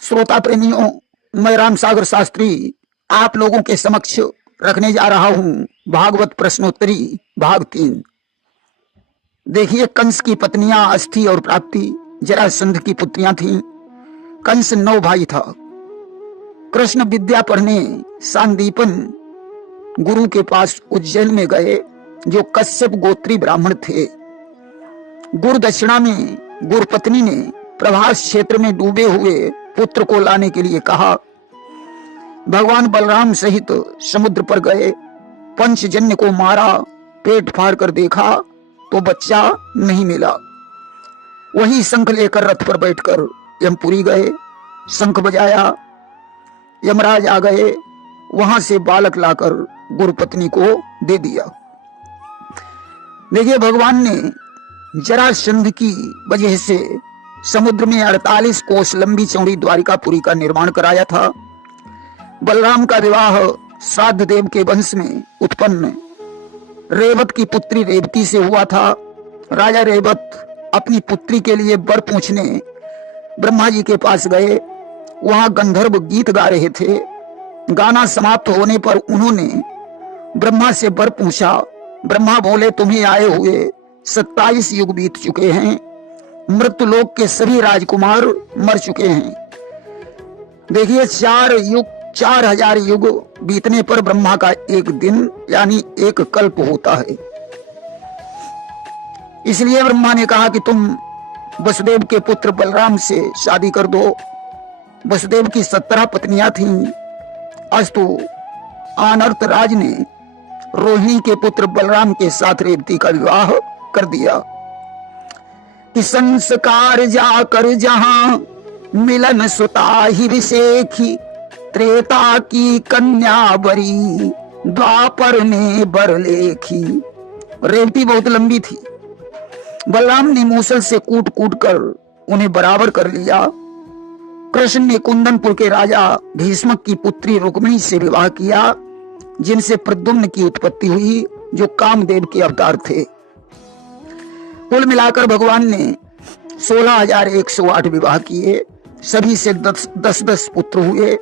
श्रोता प्रेमियों, मैं राम सागर शास्त्री आप लोगों के समक्ष रखने जा रहा हूं भागवत प्रश्नोत्तरी भाग 3। देखिए, कंस की पत्नियां अस्थि और प्राप्ति जरासंध की पुत्रियां थीं। कंस 9 भाई था। कृष्ण विद्या पढ़ने सांदीपन गुरु के पास उज्जैन में गए, जो कश्यप गोत्री ब्राह्मण थे। गुरु दक्षिणा में गुरुपत्नी ने प्रभास क्षेत्र में डूबे हुए पुत्र को लाने के लिए कहा। भगवान बलराम सहित समुद्र पर गए, पंचजन्य को मारा, पेट फाड़ कर देखा तो बच्चा नहीं मिला। वही शंख लेकर रथ पर बैठकर यमपुरी गए, शंख बजाया, यमराज आ गए, वहां से बालक लाकर गुरुपत्नी को दे दिया। देखिए, भगवान ने जरासंध की वजह से समुद्र में 48 कोस लंबी चौड़ी द्वारिकापुरी का निर्माण कराया था। बलराम का विवाह श्राद्ध देव के वंश में उत्पन्न रेवत की पुत्री रेवती से हुआ था। राजा रेवत अपनी पुत्री के लिए वर पूछने ब्रह्मा जी के पास गए। वहां गंधर्व गीत गा रहे थे। गाना समाप्त होने पर उन्होंने ब्रह्मा से वर पूछा। ब्रह्मा बोले, तुम्हें आए हुए 27 युग बीत चुके हैं। मृत्युलोक के सभी राजकुमार मर चुके हैं। देखिए, 4000 युग बीतने पर ब्रह्मा का एक दिन यानी एक कल्प होता है। इसलिए ब्रह्मा ने कहा कि तुम वसुदेव के पुत्र बलराम से शादी कर दो। वसुदेव की 17 पत्नियां थीं। अस्तु आनर्त राज ने रोहिणी के पुत्र बलराम के साथ रेवती का विवाह कर दिया कि संस्कार जाकर जहां मिलन सुता ही विशेखी, त्रेता की कन्या बरी द्वापर ने बर लेखी। रेवती बहुत लंबी थी। बलराम ने मूसल से कूट कूट कर उन्हें बराबर कर लिया। कृष्ण ने कुंदनपुर के राजा भीष्मक की पुत्री रुक्मिणी से विवाह किया, जिनसे प्रद्युम्न की उत्पत्ति हुई, जो कामदेव के अवतार थे। कुल मिलाकर भगवान ने 16,108 विवाह किए। सभी से 10-10 पुत्र हुए।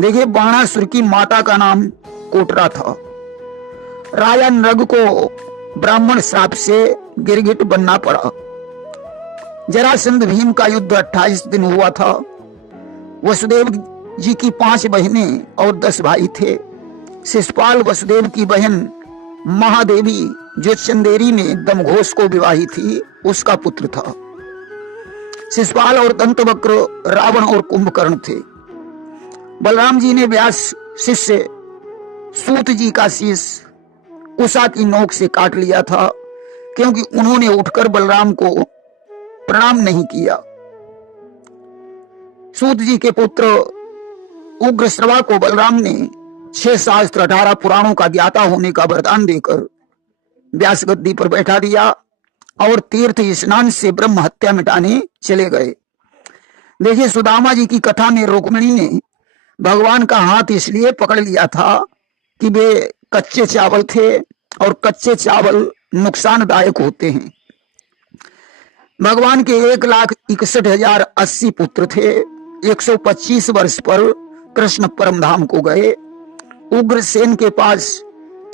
देखिए, बाणासुर की माता का नाम कोटरा था। राजा नृग को ब्राह्मण श्राप से गिरगिट बनना पड़ा। जरासंध भीम का युद्ध 28 दिन हुआ था। वसुदेव जी की 5 बहनें और 10 भाई थे। शिशुपाल वसुदेव की बहन महादेवी, जो चंदेरी में दमघोष को विवाही थी, उसका पुत्र था। शिशुपाल और दंतवक्र रावण और कुंभकर्ण थे। बलराम जी ने व्यास शिष्य सूत जी का शीश उषा की नोक से काट लिया था, क्योंकि उन्होंने उठकर बलराम को प्रणाम नहीं किया। सूत जी के पुत्र उग्रश्रवा को बलराम ने 6 शास्त्र 18 पुराणों का ज्ञाता होने का वरदान देकर व्यास गद्दी पर बैठा दिया और तीर्थ स्नान से ब्रह्म हत्या मिटाने चले गए। देखिए, सुदामा जी की कथा में रुक्मिणी ने भगवान का हाथ इसलिए पकड़ लिया था कि वे कच्चे चावल थे और कच्चे चावल नुकसानदायक होते हैं। भगवान के 1,61,080 पुत्र थे। 125 वर्ष पर कृष्ण परमधाम को गए। उग्रसेन के पास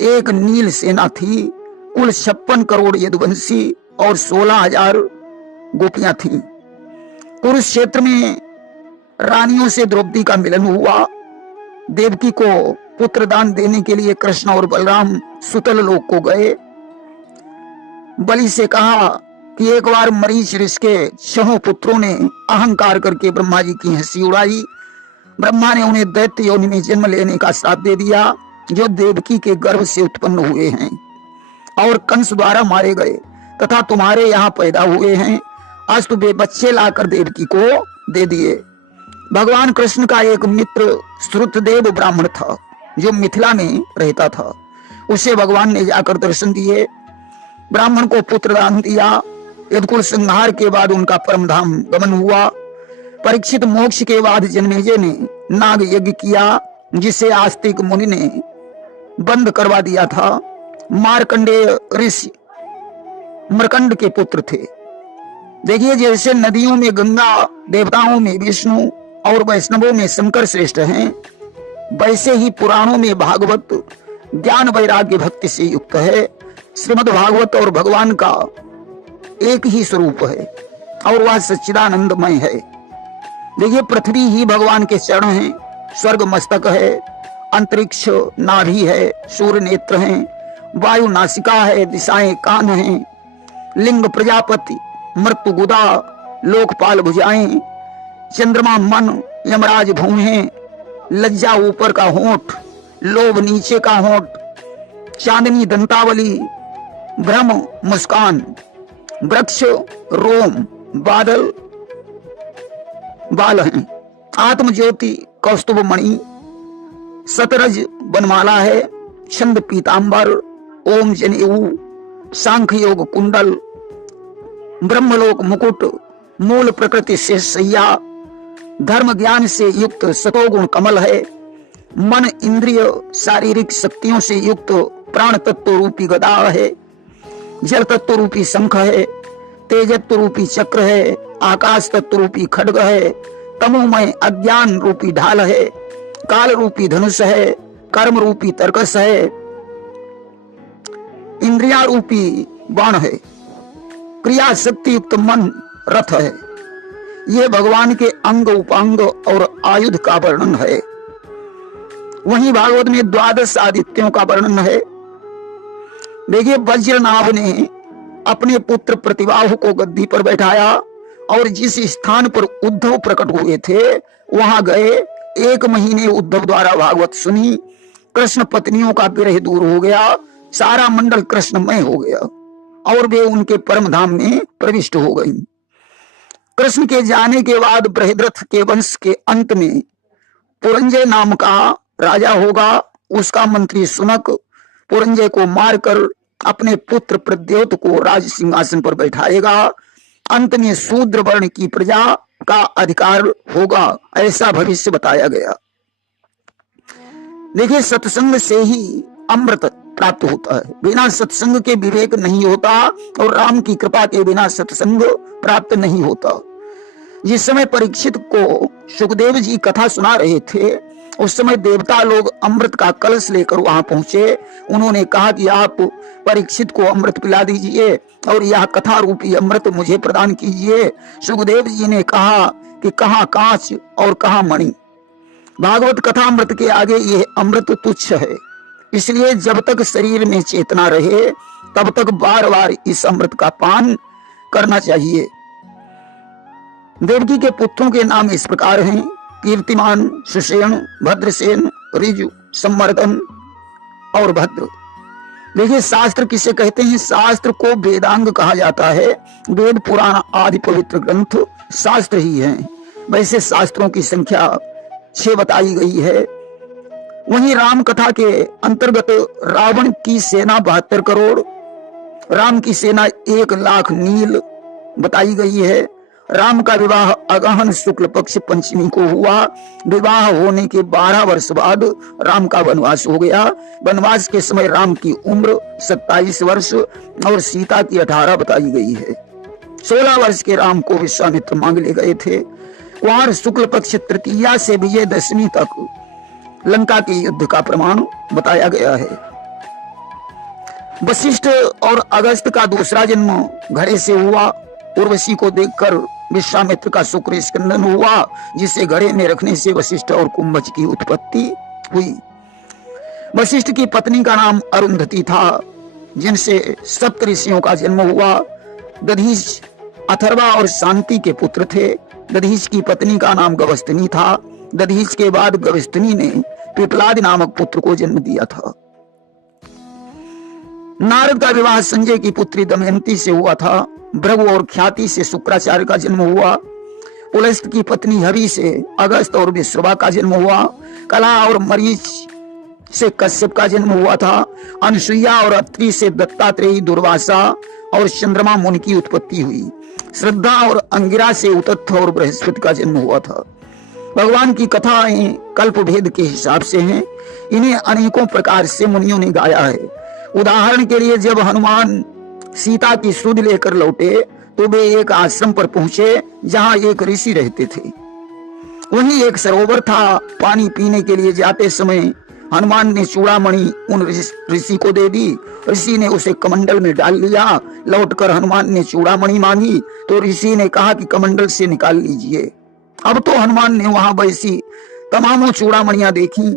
एक नील सेना थी। कुल 56 करोड़ यदुवंशी और 16,000 गोपियां थीं। कुरुक्षेत्र में रानियों से द्रौपदी का मिलन हुआ। देवकी को पुत्र दान देने के लिए कृष्ण और बलराम सुतल लोक को गए। बलि से कहा कि एक बार मरीच ऋषि के 6 पुत्रों ने अहंकार करके ब्रह्मा जी की हंसी उड़ाई। ब्रह्मा ने उन्हें दैत्य योनि में जन्म लेने का श्राप दे दिया, जो देवकी के गर्भ से उत्पन्न हुए हैं और कंस द्वारा मारे गए तथा तुम्हारे यहाँ पैदा हुए हैं। आज तो वे बच्चे लाकर देवकी को दे दिए। भगवान कृष्ण का एक मित्र श्रुतदेव ब्राह्मण था, जो मिथिला में रहता था। उसे भगवान ने जाकर दर्शन दिए। ब्राह्मण को पुत्र दान दिया। यदुकुल संहार के बाद उनका परमधाम गमन हुआ। परीक्षित मोक्ष के बाद जन्मेजय ने नाग यज्ञ किया, जिसे आस्तिक मुनि ने बंद करवा दिया था। मार्कंडेय ऋषि मरकंड के पुत्र थे। देखिए, जैसे नदियों में गंगा, देवताओं में विष्णु और वैष्णवों में शंकर श्रेष्ठ हैं, वैसे ही पुराणों में भागवत ज्ञान वैराग्य भक्ति से युक्त है। श्रीमद् भागवत और भगवान का एक ही स्वरूप है और वह सच्चिदानंदमय है। देखिए, पृथ्वी ही भगवान के चरण हैं, स्वर्ग मस्तक है, अंतरिक्ष नाभि है, सूर्य नेत्र हैं, वायु नासिका है, दिशाएं कान हैं, लिंग प्रजापति, मृत्यु गुदा, लोकपाल भुजाएं, चंद्रमा मन, यमराज भौहें, लज्जा ऊपर का होंठ, लोभ नीचे का होंठ, चांदनी दंतावली, ब्रह्म मुस्कान, वृक्ष रोम, बादल बाल हैं, आत्म ज्योति कौस्तुभ मणि, सतरज बनमाला है, छंद पीतांबर, ओम जनेऊ, सांख्य योग कुंडल, ब्रह्मलोक मुकुट, मूल प्रकृति से सैया, धर्म ज्ञान से युक्त सतोगुण कमल है, मन इंद्रिय शारीरिक शक्तियों से युक्त प्राण तत्व रूपी गदा है, जल तत्व रूपी शंख है, तेजत्व रूपी चक्र है, आकाश तत्व रूपी खड्ग है, तमोमय अज्ञान रूपी ढाल है, काल रूपी धनुष है, कर्म रूपी तरकस है, इंद्रिया रूपी बाण है, क्रिया शक्ति युक्त मन रथ है। ये भगवान के अंग उपांग और आयुध का वर्णन है। वहीं भागवत में 12 आदित्यों का वर्णन है। देखिए, वज्रनाभ ने अपने पुत्र प्रतिबाहु को गद्दी पर बैठाया और जिस स्थान पर उद्धव प्रकट हुए थे वहां गए। 1 महीने उद्धव द्वारा भागवत सुनी, कृष्ण पत्नियों का विरह दूर हो गया, सारा मंडल कृष्णमय हो गया और वे उनके परम धाम में प्रविष्ट हो गई। कृष्ण के जाने के बाद बृहद्रथ के वंश के अंत में पुरंजय नाम का राजा होगा। उसका मंत्री सुनक पुरंजय को मारकर अपने पुत्र प्रद्योत को राज सिंहासन पर बैठाएगा। अंत में शूद्र वर्ण की प्रजा का अधिकार होगा, ऐसा भविष्य बताया गया। देखिए, सत्संग से ही अमृत प्राप्त होता है, बिना सत्संग के विवेक नहीं होता और राम की कृपा के बिना सत्संग प्राप्त नहीं होता। जिस समय परीक्षित को सुखदेव जी कथा सुना रहे थे, उस समय देवता लोग अमृत का कलश लेकर वहां पहुंचे। उन्होंने कहा कि आप परीक्षित को अमृत पिला दीजिए और यह कथा रूपी अमृत मुझे प्रदान कीजिए। सुखदेव जी ने कहा कि कहाँ कांच और कहाँ मणि, भागवत कथा अमृत के आगे यह अमृत तुच्छ है। इसलिए जब तक शरीर में चेतना रहे तब तक बार बार इस अमृत का पान करना चाहिए। देवकी के पुत्रों के नाम इस प्रकार हैं: कीर्तिमान, सुषेण, भद्रसेन, ऋजु, संवर्धन और भद्र। देखिए, शास्त्र किसे कहते हैं? शास्त्र को वेदांग कहा जाता है। वेद पुराण आदि पवित्र ग्रंथ शास्त्र ही हैं। वैसे शास्त्रों की संख्या 6 बताई गई है। वहीं राम कथा के अंतर्गत रावण की सेना 72 करोड़, राम की सेना 1 लाख नील बताई गई है। राम का विवाह अगहन शुक्ल पक्ष पंचमी को हुआ। विवाह होने के 12 वर्ष बाद राम का वनवास हो गया। वनवास के समय राम की उम्र 27 वर्ष और सीता की 18 बताई गई है। 16 वर्ष के राम को विश्वामित्र मांग ले गए थे। कुंवर शुक्ल पक्ष तृतीया से विजयदशमी तक लंका के युद्ध का प्रमाण बताया गया है। वशिष्ठ और अगस्त का दूसरा जन्म घड़े से हुआ। उर्वशी को देखकर विश्वामित्र का शुक्र स्कंदन हुआ, जिसे घड़े में रखने से वशिष्ठ और कुंभज की उत्पत्ति हुई। वशिष्ठ की पत्नी का नाम अरुंधति था, जिनसे सप्तऋषियों का जन्म हुआ। दधीच, अथर्वा और शांति के पुत्र थे। दधीच की पत्नी का नाम गवस्तिनी था। दधीच के बाद गवस्तिनी ने पिपलाद नामक पुत्र को जन्म दिया था। नारद का विवाह संजय की पुत्री दमयंती से हुआ था। भृगु और ख्याति से शुक्राचार्य का जन्म हुआ। पुलस्त की पत्नी हरि से अगस्त और विश्रवा का जन्म हुआ। कला और मरीच से कश्यप का जन्म हुआ था। अनसुईया और अत्रि से दत्तात्रेय, दुर्वासा और चंद्रमा मुनि की उत्पत्ति हुई। श्रद्धा और अंगिरा से उतत्थ और बृहस्पति का जन्म हुआ था। भगवान की कथाएं कल्प भेद के हिसाब से हैं। इन्हें अनेकों प्रकार से मुनियों ने गाया है। उदाहरण के लिए, जब हनुमान सीता की सुध लेकर लौटे तो वे एक आश्रम पर पहुंचे जहां एक ऋषि रहते थे। वहीं एक सरोवर था। पानी पीने के लिए जाते समय हनुमान ने चूड़ामणि उन ऋषि को दे दी। ऋषि ने उसे कमंडल में डाल लिया। लौटकर हनुमान ने चूड़ामणि मांगी तो ऋषि ने कहा कि कमंडल से निकाल लीजिए। अब तो हनुमान ने वहां वैसी तमामों चूड़ामणियां देखी।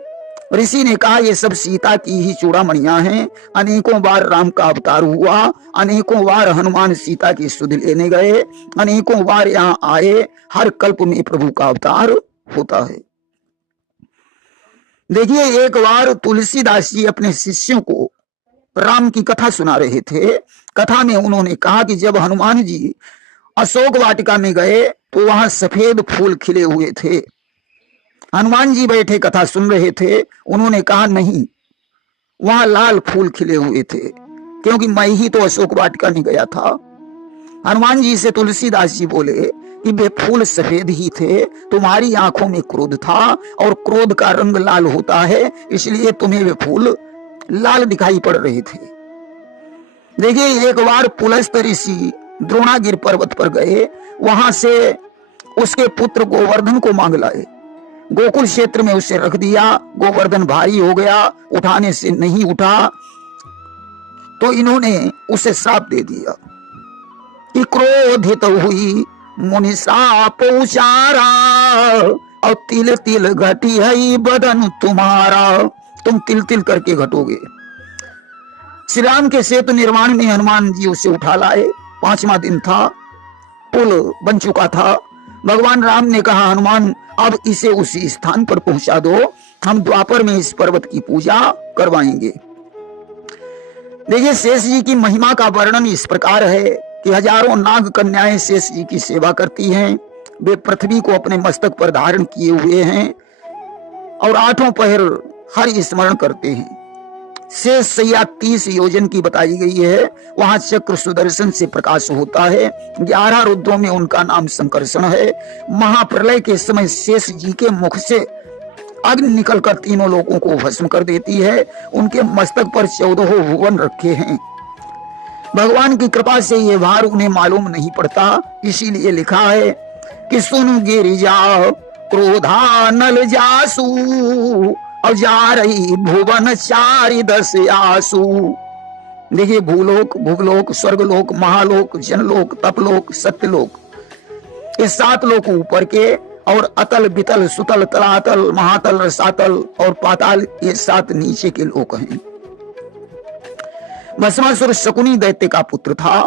ऋषि ने कहा ये सब सीता की ही चूड़ामणियां हैं। अनेकों बार राम का अवतार हुआ, अनेकों बार हनुमान सीता की सुध लेने गए, अनेकों बार यहाँ आए, हर कल्प में प्रभु का अवतार होता है। देखिए, एक बार तुलसीदास जी अपने शिष्यों को राम की कथा सुना रहे थे। कथा में उन्होंने कहा कि जब हनुमान जी अशोक वाटिका में गए तो वहां सफेद फूल खिले हुए थे। हनुमान जी बैठे कथा सुन रहे थे। उन्होंने कहा नहीं, वहां लाल फूल खिले हुए थे, क्योंकि मैं ही तो अशोक वाटिका में गया था। हनुमान जी से तुलसीदास जी बोले कि वे फूल सफेद ही थे, तुम्हारी आंखों में क्रोध था और क्रोध का रंग लाल होता है, इसलिए तुम्हें वे फूल लाल दिखाई पड़ रहे थे। देखिए, एक बार पुलस्त ऋषि द्रोणागिर पर्वत पर गए, वहां से उसके पुत्र गोवर्धन को मांग लाए। गोकुल क्षेत्र में उसे रख दिया। गोवर्धन भारी हो गया, उठाने से नहीं उठा, तो इन्होंने उसे श्राप दे दिया कि क्रोधित हुई मुनि श्राप उचारा और तिल तिल घटी है बदन तुम्हारा, तुम तिल तिल करके घटोगे। श्री राम के सेतु निर्माण में हनुमान जी उसे उठा लाए। 5वां दिन था, पुल बन चुका था। भगवान राम ने कहा हनुमान अब इसे उसी स्थान पर पहुंचा दो, हम द्वापर में इस पर्वत की पूजा करवाएंगे। देखिए, शेष जी की महिमा का वर्णन इस प्रकार है कि हजारों नाग कन्याएं शेष जी की सेवा करती हैं। वे पृथ्वी को अपने मस्तक पर धारण किए हुए हैं और 8 पहर हरि स्मरण करते हैं। शेष सैया 30 योजन की बताई गई है। वहां चक्र सुदर्शन से प्रकाश होता है। 11 रुद्रों में उनका नाम संकर्षण है। महाप्रलय के समय शेष जी के मुख से अग्नि निकलकर तीनों लोगों को भस्म कर देती है। उनके मस्तक पर 14 भुवन रखे हैं। भगवान की कृपा से ये भार उन्हें मालूम नहीं पड़ता, इसीलिए लिखा है कि सुन गिरिजा क्रोधा नल जासू और जा रही भुवन 4 आसू। देखिए, भूलोक, भुगलोक, स्वर्गलोक, महालोक, जनलोक, तपलोक, सत्यलोक, ये 7 लोक ऊपर के और अतल, बितल, सुतल, तलातल, महातल, रसातल और पाताल, ये 7 नीचे के लोक हैं। भस्मासुर शकुनी दैत्य का पुत्र था।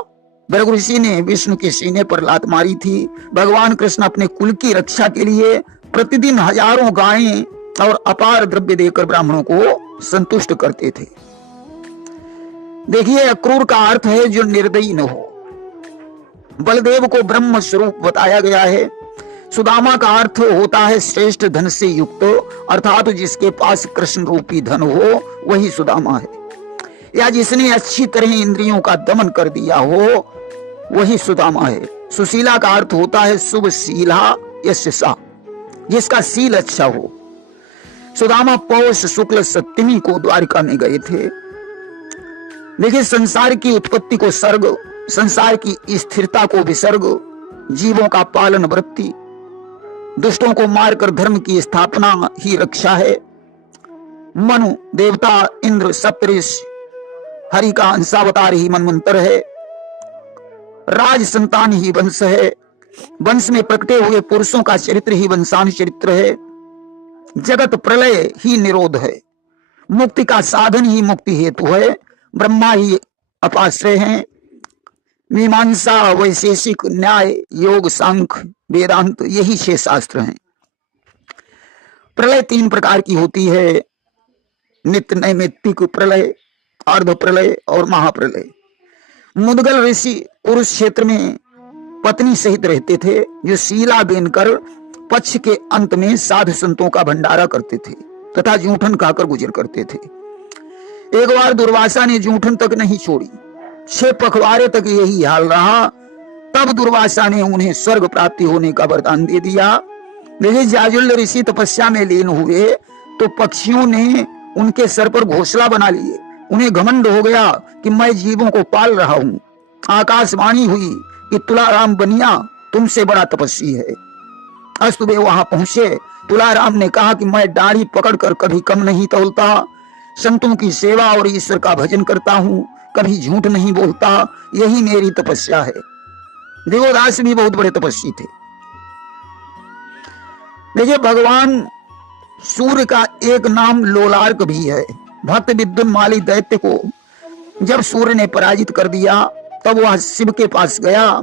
भृगु ऋषि ने विष्णु के सीने पर लात मारी थी। भगवान कृष्ण अपने कुल की रक्षा के लिए प्रतिदिन हजारों गायें और अपार द्रव्य देकर ब्राह्मणों को संतुष्ट करते थे। देखिए, अक्रूर का अर्थ है जो निर्दयी न हो। बलदेव को ब्रह्म स्वरूप बताया गया है। सुदामा का अर्थ होता है श्रेष्ठ धन से युक्त, अर्थात जिसके पास कृष्ण रूपी धन हो वही सुदामा है, या जिसने अच्छी तरह इंद्रियों का दमन कर दिया हो वही सुदामा है। सुशीला का अर्थ होता है शुभ शीला यशसा, जिसका सील अच्छा हो। सुदामा पौष शुक्ल सप्तमी को द्वारिका में गए थे। देखिए, संसार की उत्पत्ति को सर्ग, संसार की स्थिरता को विसर्ग, जीवों का पालन वृत्ति, दुष्टों को मारकर धर्म की स्थापना ही रक्षा है। मनु देवता, इंद्र, सप्तऋषि, हरि का अंशावतार ही मनवंतर है। राज संतान ही वंश है। वंश में प्रकटे हुए पुरुषों का चरित्र ही वंशान चरित्र है। जगत प्रलय ही निरोध है। मुक्ति का साधन ही मुक्ति हेतु है। ब्रह्मा ही अपाश्रय हैं। मीमांसा, वैशेषिक, न्याय, योग, सांख्य, वेदांत, यही 6 शास्त्र हैं। प्रलय 3 प्रकार की होती है, नित्य नैमित्तिक प्रलय, अर्ध प्रलय और महाप्रलय। मुदगल ऋषि कुरुक्षेत्र में पत्नी सहित रहते थे, जो शीला बीनकर पक्ष के अंत में साधु संतों का भंडारा करते थे तथा जूठन खाकर गुजर करते थे। एक बार दुर्वासा ने जूठन तक नहीं छोड़ी, 6 पखवाड़े तक यही हाल रहा। तब दुर्वासा ने उन्हें स्वर्ग प्राप्ति होने का वरदान दे दिया। लेकिन जाजुल ऋषि तपस्या में लीन हुए तो पक्षियों ने उनके सर पर घोंसला बना लिए। उन्हें घमंड हो गया कि मैं जीवों को पाल रहा हूं। आकाशवाणी हुई कि तुलाराम बनिया तुमसे बड़ा तपस्वी है। अस्तु वे वहां पहुंचे। तुलाराम ने कहा कि मैं दाढ़ी पकड़कर कभी कम नहीं तौलता, संतों की सेवा और ईश्वर का भजन करता हूं, कभी झूठ नहीं बोलता, यही मेरी तपस्या है। देवोदास भी बहुत बड़े तपस्वी थे। देखिए, भगवान सूर्य का एक नाम लोलार्क भी है। भक्त विद्युन्माली दैत्य को जब सूर्य ने पराजित कर दिया, तब वह शिव के पास गया।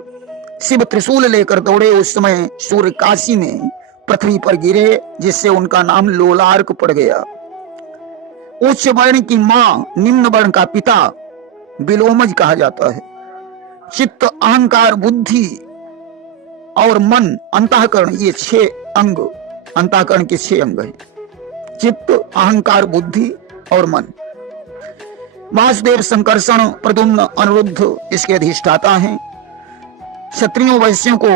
शिव त्रिशूल लेकर दौड़े। उस समय सूर्य काशी में पृथ्वी पर गिरे, जिससे उनका नाम लोलार्क पड़ गया। उच्च वर्ण की मां, निम्न वर्ण का पिता विलोमज कहा जाता है। चित्त, अहंकार, बुद्धि और मन, अंतःकरण, ये 6 अंग, अंतःकरण के 6 अंग हैं। चित्त, अहंकार, बुद्धि और मन। वासुदेव, संकर्षण, प्रद्युम्न, अनिरुद्ध इसके अधिष्ठाता हैं। क्षत्रियों वैश्यों को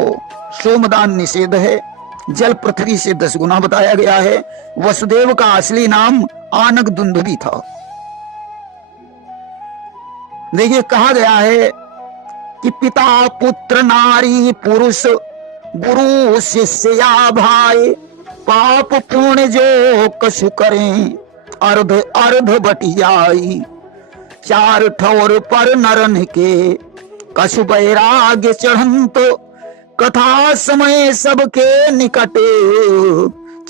सोमदान निषेध है। जल पृथ्वी से 10 गुना बताया गया है। वसुदेव का असली नाम आनक दुंदुभी था। देखिए, कहा गया है कि पिता, पुत्र, नारी, पुरुष, गुरु, शिष्य या भाई, पाप पुण्य जो कछु करें, अर्ध अर्ध बटियाई। 4 ठौर पर नरन के कछु बैराग्य चढ़ंत, कथा समय सबके निकट,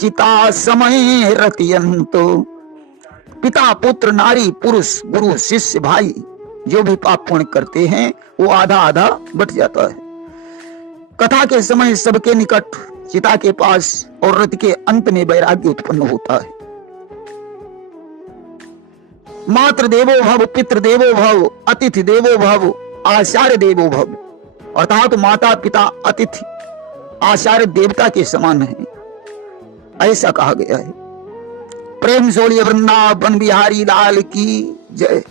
चिता समय रतियंत। पिता, पुत्र, नारी, पुरुष, गुरु, शिष्य, भाई, जो भी पाप पुण्य करते हैं वो आधा आधा बट जाता है। कथा के समय सबके निकट, चिता के पास और रति के अंत में वैराग्य उत्पन्न होता है। मातृ देवो भव, पितृ देवो भव, अतिथि देवो भव, आचार्य देवो भव। अर्थात माता, पिता, अतिथि, आचार्य देवता के समान है, ऐसा कहा गया है। प्रेम जोड़िए वृंदावन बिहारी लाल की जय।